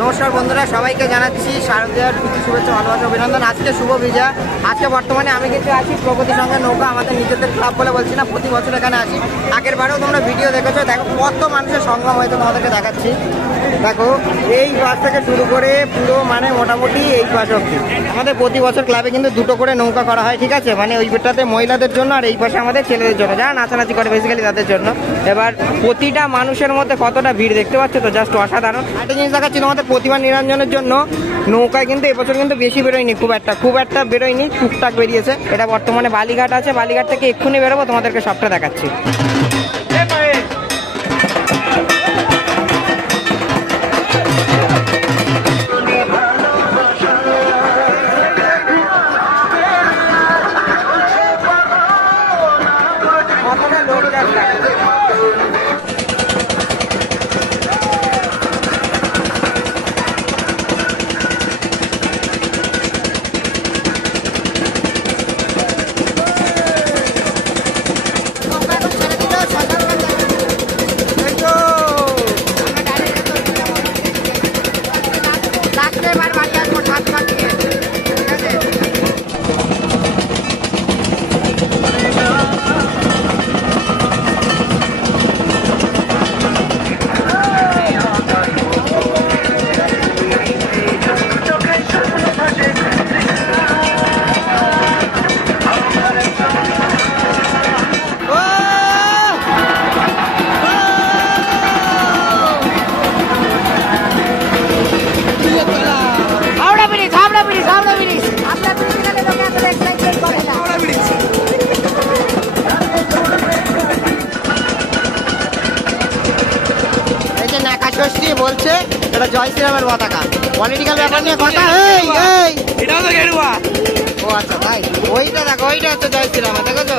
নমস্কার বন্ধুরা, সবাইকে জানাচ্ছি শারদীয়ার প্রীতি শুভেচ্ছা ভালোবাসা অভিনন্দন। আজকে শুভ বিজয়া। আজকে বর্তমানে আমি কিন্তু আছি প্রগতি সঙ্গে নৌকা, আমাদের নিজেদের ক্লাব বলে বলছি না, প্রতি বছর এখানে আসি। আগের বারেও তোমরা ভিডিও দেখেছো, দেখো কত মানুষের সঙ্গম হয়তো তোমাদেরকে দেখাচ্ছি। দেখো এই পাশ থেকে শুরু করে পুরো মানে মোটামুটি এই পাশ অব্দি আমাদের প্রতি বছর ক্লাবে কিন্তু দুটো করে নৌকা করা হয়, ঠিক আছে। মানে ওই পেটাতে মহিলাদের জন্য আর এই পাশে আমাদের ছেলেদের জন্য, যারা নাচানাচি করে বেসিক্যালি তাদের জন্য। এবার প্রতিটা মানুষের মধ্যে কতটা ভিড় দেখতে পাচ্ছ তো, জাস্ট অসাধারণ। একটা জিনিস দেখাচ্ছি তোমাদের, প্রতিভা নিরঞ্জনের জন্য নৌকায় কিন্তু এবছর কিন্তু বেশি বেরোয়নি, খুব একটা বেরোয়নি, টুকটাক বেরিয়েছে। এটা বর্তমানে বালিঘাট আছে, বালিঘাট থেকে এক্ষুনি বেরোবো, তোমাদেরকে সবটা দেখাচ্ছি। বলছে এটা জয় শ্রীরামের পতাকা, পলিটিক্যাল ব্যাপার নিয়ে কথা। এটাও তো গেরুয়া। ও আচ্ছা তাই, ওইটা দেখো, ওইটা হচ্ছে জয় শ্রীরামের, দেখেছো?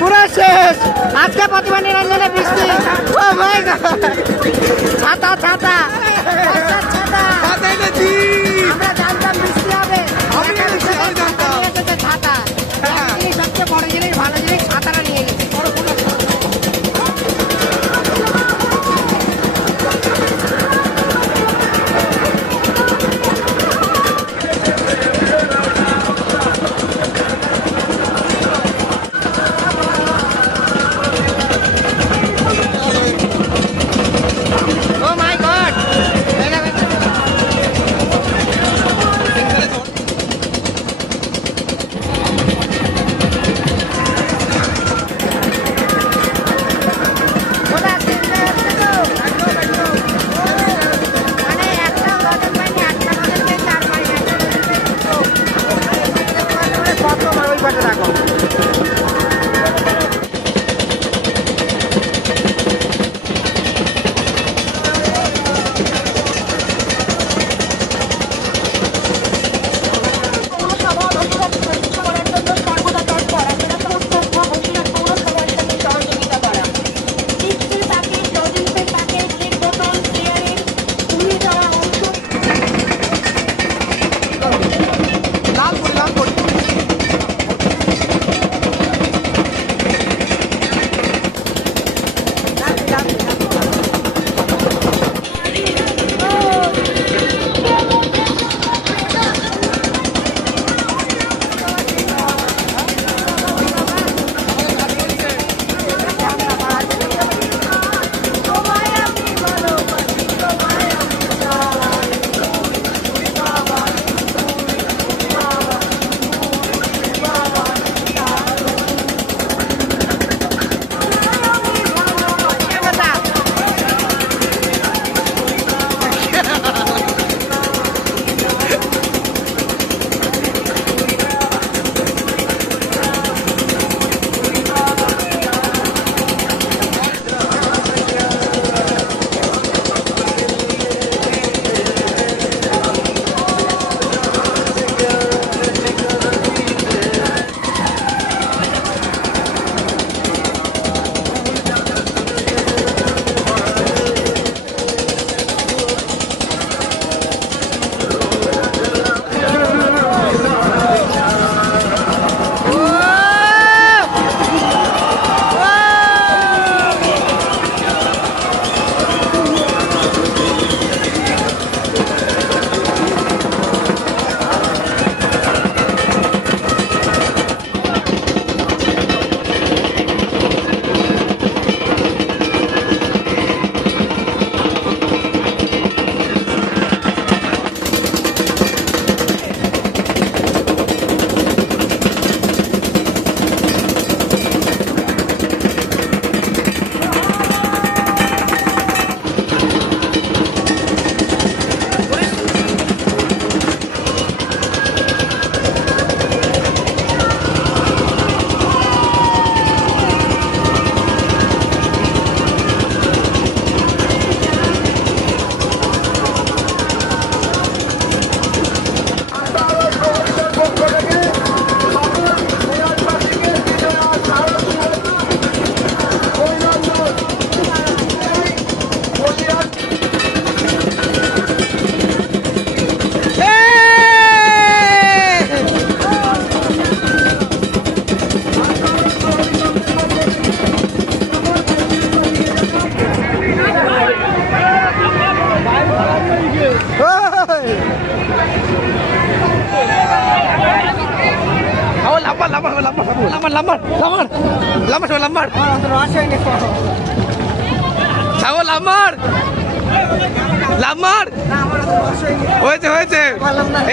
পুরো শেষ আজকে প্রতিভা নিরঞ্জনের বৃষ্টি। ও মাই গড, ছাতা ছাতা ছাতা, আমরা জানতাম বৃষ্টি হবে, ছাতা। সবচেয়ে বড় জিনিস, ভালো জিনিস, ছাতাটা নিয়ে গেছে।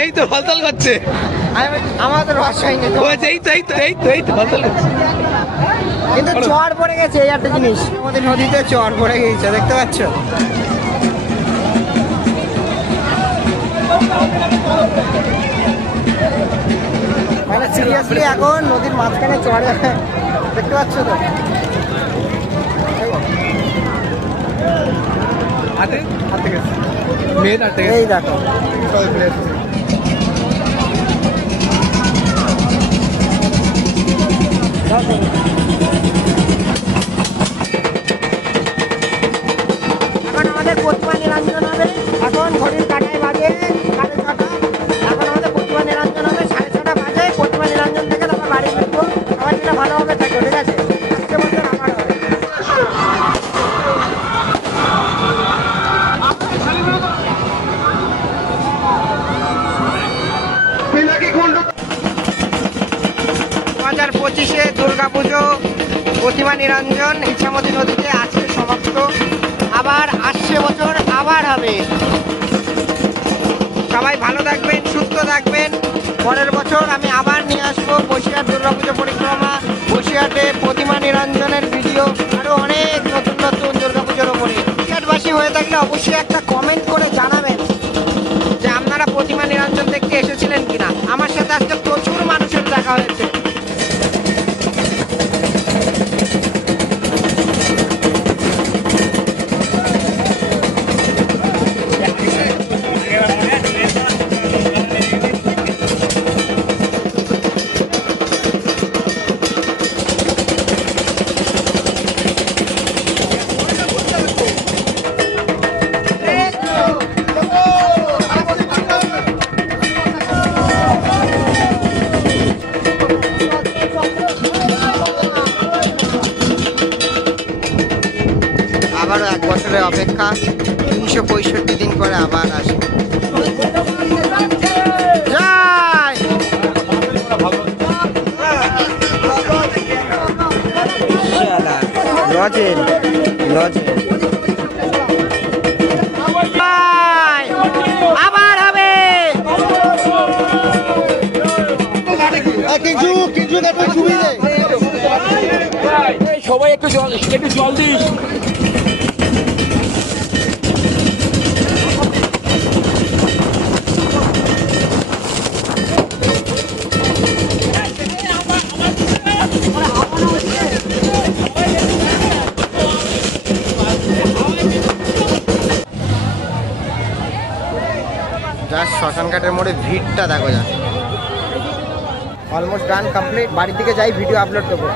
এই তো হলতাল করছে, আমাদের রস হয়নি তো, হলতাল করছে। কিন্তু চর পড়ে গেছে, এই একটা জিনিস, আমাদের নদীতে চর পড়ে গেছে, দেখতে পাচ্ছ? মানে সিরিয়াসলি এখন নদীর মাঝখানে চড়ে, দেখতে পাচ্ছ তো? এই দেখো এখন আমাদের প্রতিমা নিরঞ্জন হবে, এখন ঘড়ির কাটায় বাজে 6:30, এখন আমাদের প্রতিমা নিরঞ্জন হবে 6:30 বাজে। প্রতিমা নিরঞ্জন থেকে তারপর বাড়ি ফিরবো। সবাই মিলে ভালোভাবে থাকবো, ঠিক আছে? আজকে বছর আমার হবে। দুর্গাপুজো প্রতিমা নিরঞ্জন ইচ্ছামতি নদীতে আজকে সমাপ্ত। আবার আসছে বছর আবার হবে। সবাই ভালো থাকবেন, সুস্থ থাকবেন। পরের বছর আমি আবার নিয়ে আসবো বসিরহাট দুর্গাপুজো পরিক্রমা, বসিরহাটে প্রতিমা নিরঞ্জনের ভিডিও, আরও অনেক নতুন নতুন দুর্গাপুজোর ওপরে। বসিরহাটবাসী হয়ে থাকলে অবশ্যই একটা কমেন্ট করে জানাবেন যে আপনারা প্রতিমা নিরঞ্জন দেখতে এসেছিলেন কিনা। আমার সাথে আজকে প্রচুর মানুষের দেখা হয়েছে। আবারও 1 বছরের অপেক্ষা, 365 দিন পরে আবার আসে। জয় লজেন লজেন আবার হবে। সবাই একটু জল দিস। জাস্ট শ্মশানঘাটের মোড়ে ভিড়টা দেখো, যা অলমোস্ট ডান কমপ্লিট। বাড়ির দিকে যাই, ভিডিও আপলোড দেবো।